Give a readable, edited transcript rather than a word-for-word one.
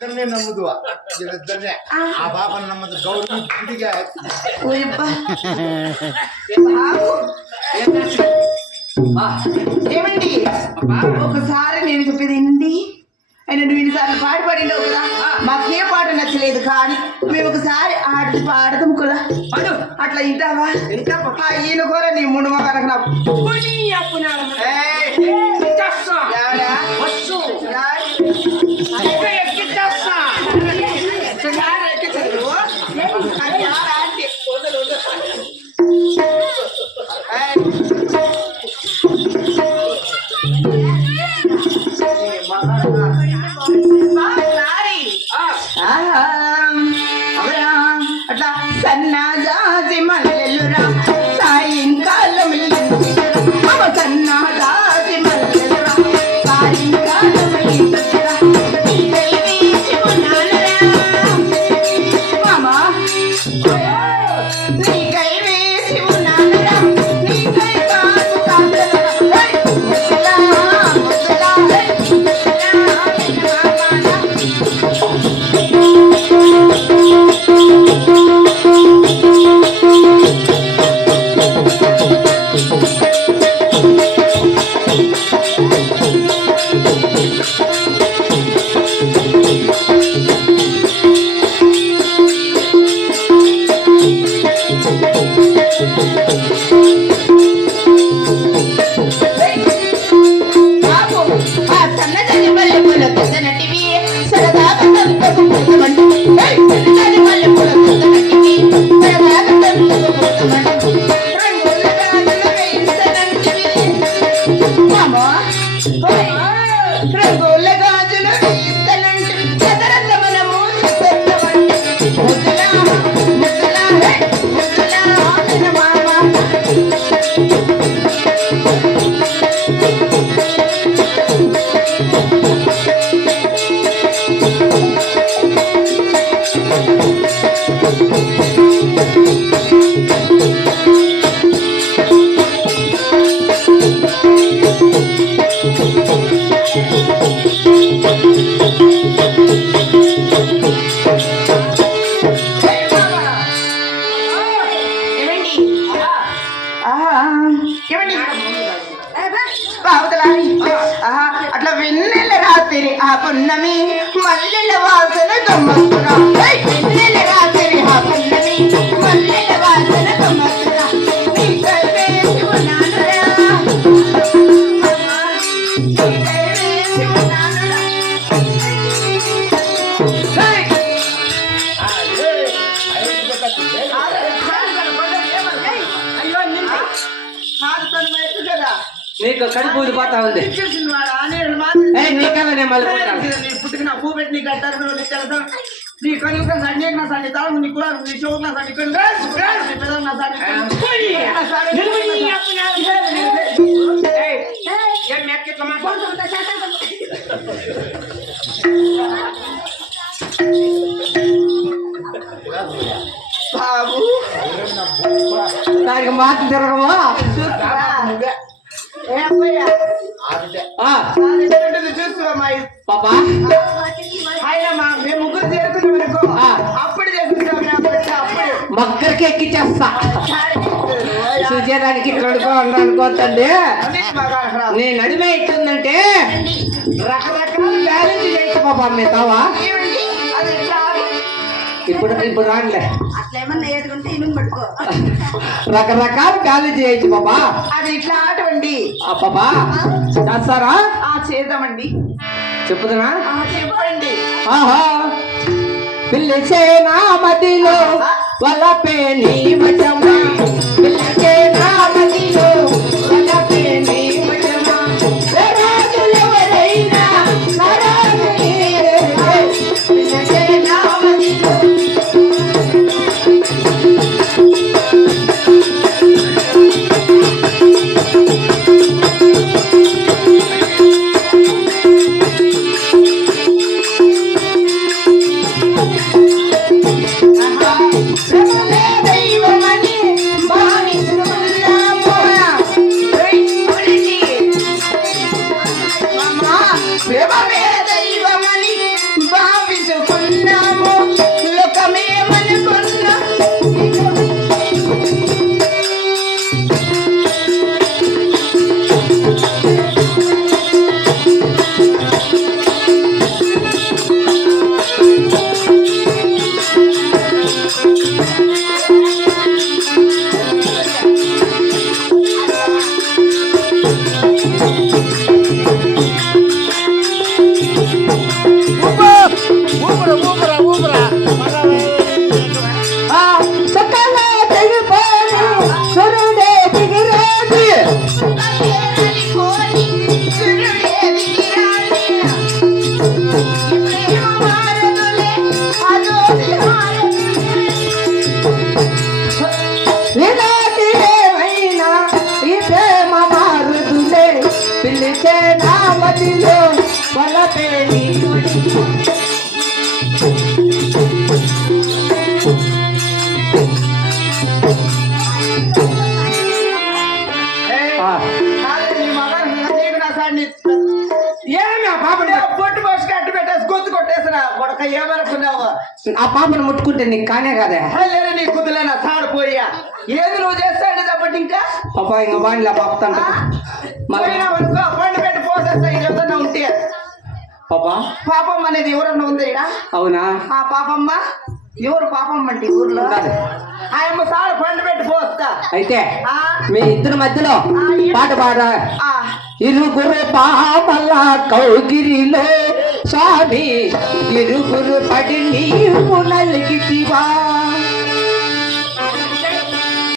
ನಂಬುದುವ ಇದನ್ನೇ ಆ ಬಾಬನ ನಮ್ಮದು ಗೌರಿ ಗುಡಿಗೆ ఏమండి ఒకసారి నేను చెప్పేది ఏంటి ఆయన నువ్వు ఇన్నిసార్లు పాట పాడిండవు కదా మాకే పాట నచ్చలేదు కానీ మేము ఒకసారి ఆడి పాడదాం కదా అట్లా ఇంటావా ఈయన కూడా నీ ముందు మా కనుక అట్లా సన్నాజాజి మల్లెలురా సాయంకాలం సన్నాజాజి మల్లెలురా సాయంకాలం మామా నీకై వేసి ఉన్నానురా నీకై కాదు అట్లా వెన్నెల రాత్రి ఆ పున్నమి మల్లెల వాసన గమ్మత్తురా వెన్నెల రాత్రి ఆ పున్నమి మల్లెల వాసన గమ్మత్తురా నీకై వేసి ఉన్నానురా నీకై వేసి ఉన్నానురా నీకు కడుపు ఊదిపోతా ఉంది నీకన్నా నేను మళ్ళీ పుట్టుకున్న పూ పెట్టి నీకు కట్టారు నీ కనుక సండి నా సండి తాను నీ కూడా నీ చోటు నా సండి నా బాబు దానికి మాట తిరగవా పాపా మేము ముగ్గురు చేరుకున్నాం అప్పుడు మగ్గరికి ఎక్కిచ్చేస్తా చూసేదానికి ఇక్కడ అనుకోవద్దండి నేను నడిమే ఇట్టుందంటే రకరకాల బ్యాలెన్స్ చేయొచ్చు పాపా మిగతావా ఇప్పుడు రానిలే రకరకాల బ్యాలెన్స్ చేయొచ్చు బాబా అది ఇట్లా ఆటండి బాబా చేస్తారా చేద్దామండి చెప్పుదనా చెప్పండి ఆహా పిలిచే నా మదిలో వలపే నీ వచమా పిలిచే నా మదిలో వలపే నీ వచమా రాజులెవరైనా నరాలు నీరే పిలిచే నా మదిలో దైవమని అప్పుడే పొట్టు పోసి కట్టి పెట్టేసి గొంతు కొట్టేసినా కొడక ఏమనుకున్నావు ఆ పాపను ముట్టుకుంటే నీకు కానే కదా లేని నీ కుదులేనా తాడిపోయా ఏది నువ్వు చేస్తాడు కాబట్టి ఇంకా పాప ఇంకా బాగా పాపుతాంట అనుకో పండు పెట్టి పోసేస్తా ఏదన్నా ఉంటే పాపా పాపం అనేది ఎవరన్నా ఉంది ఈడ? అవునా ఆ పాపమ్మ ఎవరు పాపమ్మ అంటే ఈ ఊర్లో ఉండాలి. ఆయమ్మ సార్ పండు పెట్టి పోస్తా అయితే ఆ, మీ ఇద్దరి మధ్యలో ఈ- పాట పాడా ఆ, ఇరుగురు పాపల కౌగిరిలో స్వామి ఇరుగురు పడి నీవు నలిగితివా